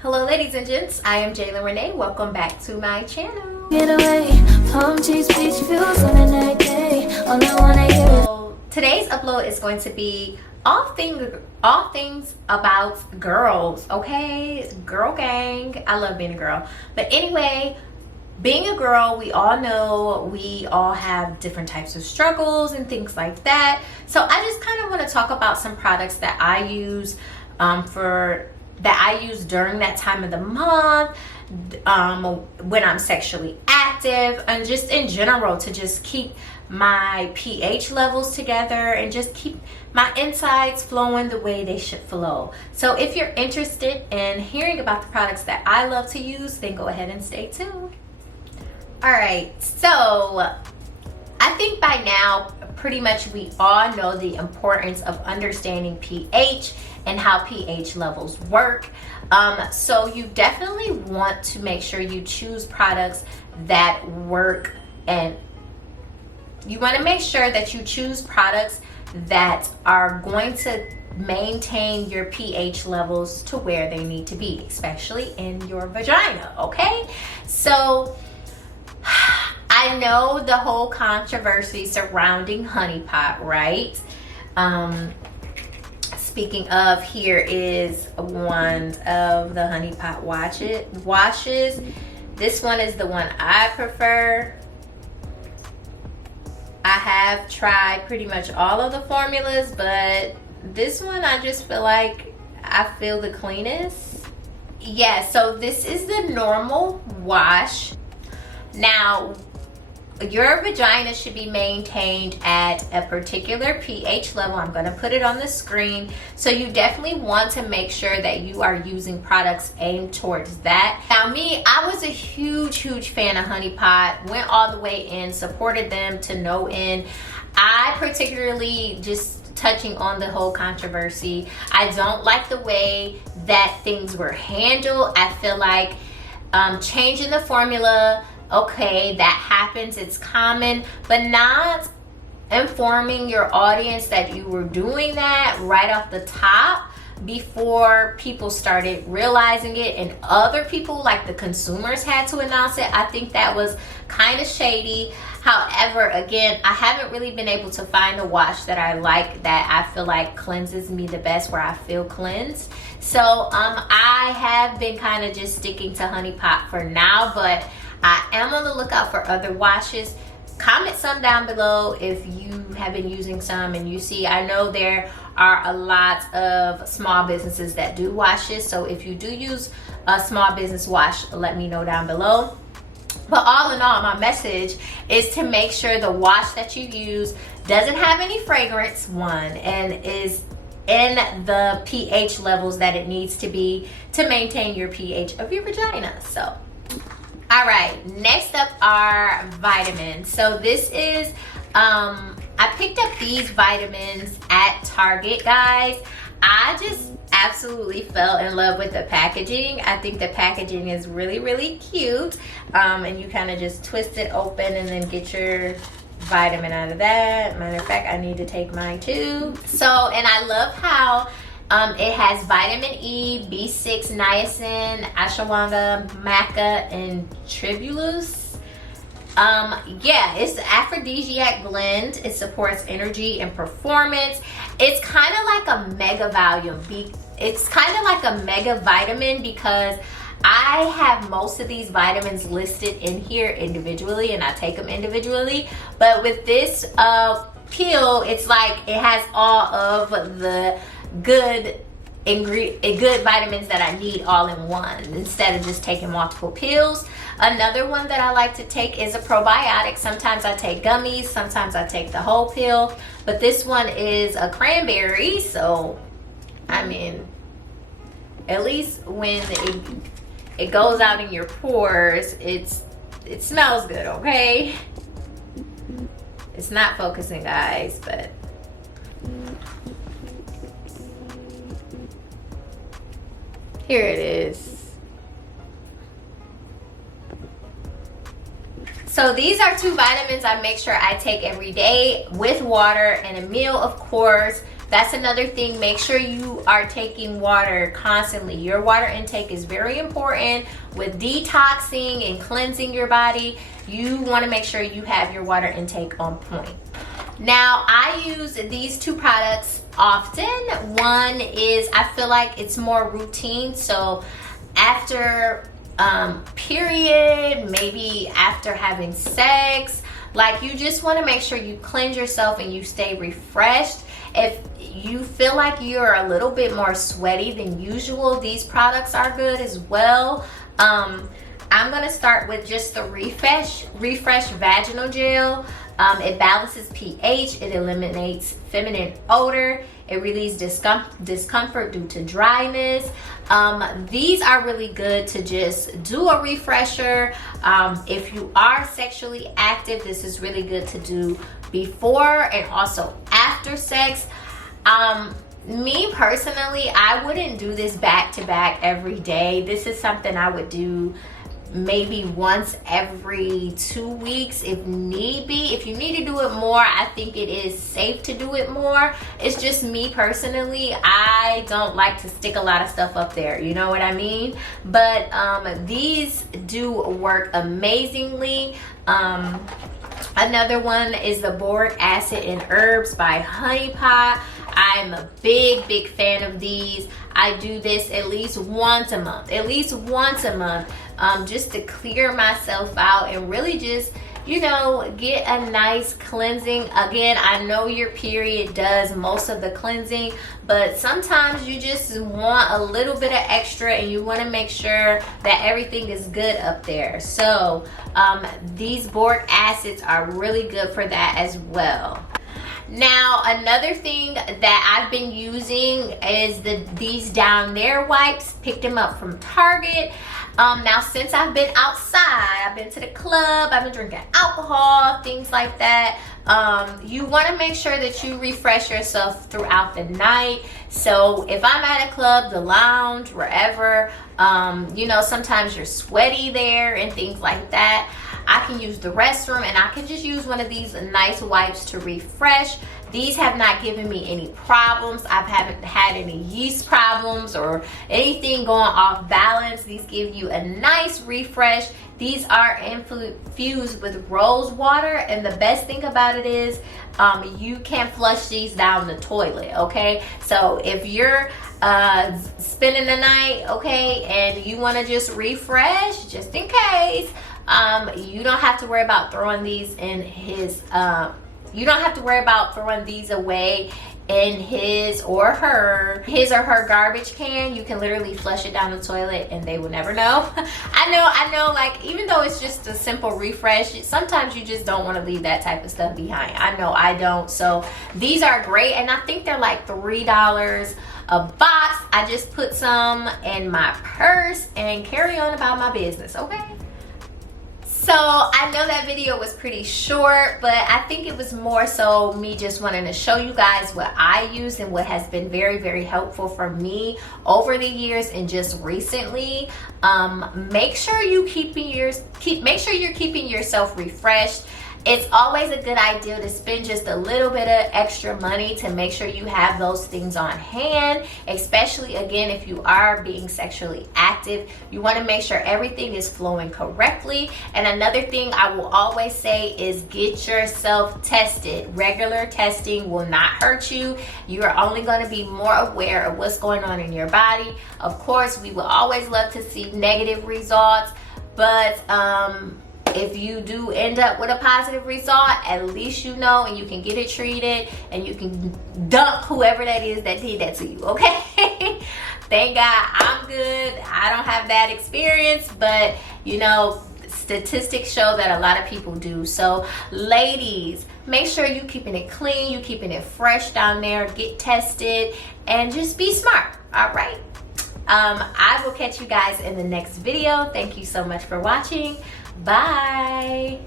Hello ladies and gents, I am Jaylyn Renee. Welcome back to my channel. Get away, palm cheeks, beach views on a night day. All I wanna hear is So today's upload is going to be all things about girls, okay? Girl gang. I love being a girl. But anyway, being a girl, we all know we all have different types of struggles and things like that. So I just kind of want to talk about some products that I use during that time of the month, when I'm sexually active, and just in general to just keep my pH levels together and just keep my insides flowing the way they should flow. So if you're interested in hearing about the products that I love to use, then go ahead and stay tuned. All right, so I think by now pretty much we all know the importance of understanding pH and how pH levels work. So you definitely want to make sure you choose products that work, and you want to make sure that you choose products that are going to maintain your pH levels to where they need to be, especially in your vagina, okay? So I know the whole controversy surrounding honey pot, right? Speaking of, here is one of the honey pot washes. This one is the one I prefer. I have tried pretty much all of the formulas, but this one I just feel like I feel the cleanest. Yeah, so this is the normal wash. Now, your vagina should be maintained at a particular pH level. I'm going to put it on the screen. So you definitely want to make sure that you are using products aimed towards that. Now me, I was a huge fan of Honey Pot. Went all the way in, supported them to no end. I particularly, just touching on the whole controversy, I don't like the way that things were handled. I feel like changing the formula, okay, that happens, it's common, but not informing your audience that you were doing that right off the top before people started realizing it, and other people, like the consumers, had to announce it. I think that was kind of shady. However, again, I haven't really been able to find a wash that I like, that I feel like cleanses me the best, where I feel cleansed. So I have been kind of just sticking to Honey Pot for now, but I am on the lookout for other washes. Comment some down below if you have been using some and you see. I know there are a lot of small businesses that do washes, so if you do use a small business wash, let me know down below. But all in all, my message is to make sure the wash that you use doesn't have any fragrance, one, and is in the pH levels that it needs to be to maintain your pH of your vagina. So all right, next up are vitamins. So this is, I picked up these vitamins at Target, guys. I just absolutely fell in love with the packaging. I think the packaging is really cute. And you kind of just twist it open and then get your vitamin out of that. Matter of fact, I need to take mine too. So, and I love how it has vitamin E, B6, niacin, ashwagandha, maca, and tribulus. Yeah, it's an aphrodisiac blend. It supports energy and performance. It's kind of like a mega volume. It's kind of like a mega vitamin, because I have most of these vitamins listed in here individually, and I take them individually. But with this pill, it's like it has all of the good vitamins that I need all in one, instead of just taking multiple pills. Another one that I like to take is a probiotic. Sometimes I take gummies, sometimes I take the whole pill, but this one is a cranberry. So I mean, at least when it goes out in your pores, it smells good, okay? It's not focusing, guys, but here it is. So these are two vitamins I make sure I take every day with water and a meal, of course. that's another thing. Make sure you are taking water constantly. Your water intake is very important with detoxing and cleansing your body. You want to make sure you have your water intake on point. Now, I use these two products often. One is, I feel like it's more routine. So after period, maybe after having sex, like you just want to make sure you cleanse yourself and you stay refreshed. If you feel like you're a little bit more sweaty than usual, these products are good as well. I'm gonna start with just the refresh vaginal gel. It balances pH, it eliminates feminine odor, it relieves discomfort due to dryness. These are really good to just do a refresher. If you are sexually active, this is really good to do before and also after sex. Me personally, I wouldn't do this back to back every day. This is something I would do maybe once every 2 weeks if need be. If you need to do it more, I think it is safe to do it more. It's just me personally, I don't like to stick a lot of stuff up there, you know what I mean? But these do work amazingly. Another one is the Boric Acid and Herbs by Honey Pot. I'm a big fan of these. I do this at least once a month, just to clear myself out and really just, you know, get a nice cleansing. Again, I know your period does most of the cleansing, but sometimes you just want a little bit of extra and you want to make sure that everything is good up there. So these boric acids are really good for that as well. Now, another thing that I've been using is these down there wipes. Picked them up from Target. Now, since I've been outside, I've been to the club, I've been drinking alcohol, things like that. You want to make sure that you refresh yourself throughout the night. So if I'm at a club, the lounge, wherever, you know, sometimes you're sweaty there and things like that. I can use the restroom and I can just use one of these nice wipes to refresh. These have not given me any problems. I haven't had any yeast problems or anything going off balance. These give you a nice refresh. These are infused with rose water, and the best thing about it is you can flush these down the toilet, okay? So if you're spending the night, okay, and you want to just refresh just in case, you don't have to worry about throwing these in his away in his or her garbage can. You can literally flush it down the toilet and they will never know. I know, like, even though it's just a simple refresh, sometimes you just don't want to leave that type of stuff behind. I know I don't. So these are great, and I think they're like $3 a box. I just put some in my purse and carry on about my business, okay? So I know that video was pretty short, but I think it was more so me just wanting to show you guys what I use and what has been very helpful for me over the years and just recently. Make sure you're keeping yourself refreshed. It's always a good idea to spend just a little bit of extra money to make sure you have those things on hand, especially again if you are being sexually active. You want to make sure everything is flowing correctly. And another thing I will always say is get yourself tested. Regular testing will not hurt you. You are only going to be more aware of what's going on in your body. Of course, we will always love to see negative results, but if you do end up with a positive result, at least you know and you can get it treated and you can dump whoever that is that did that to you, okay? Thank God I'm good. I don't have that experience, but you know, statistics show that a lot of people do. So ladies, make sure you keeping it clean, you keeping it fresh down there, get tested, and just be smart, all right? I will catch you guys in the next video. Thank you so much for watching. Bye.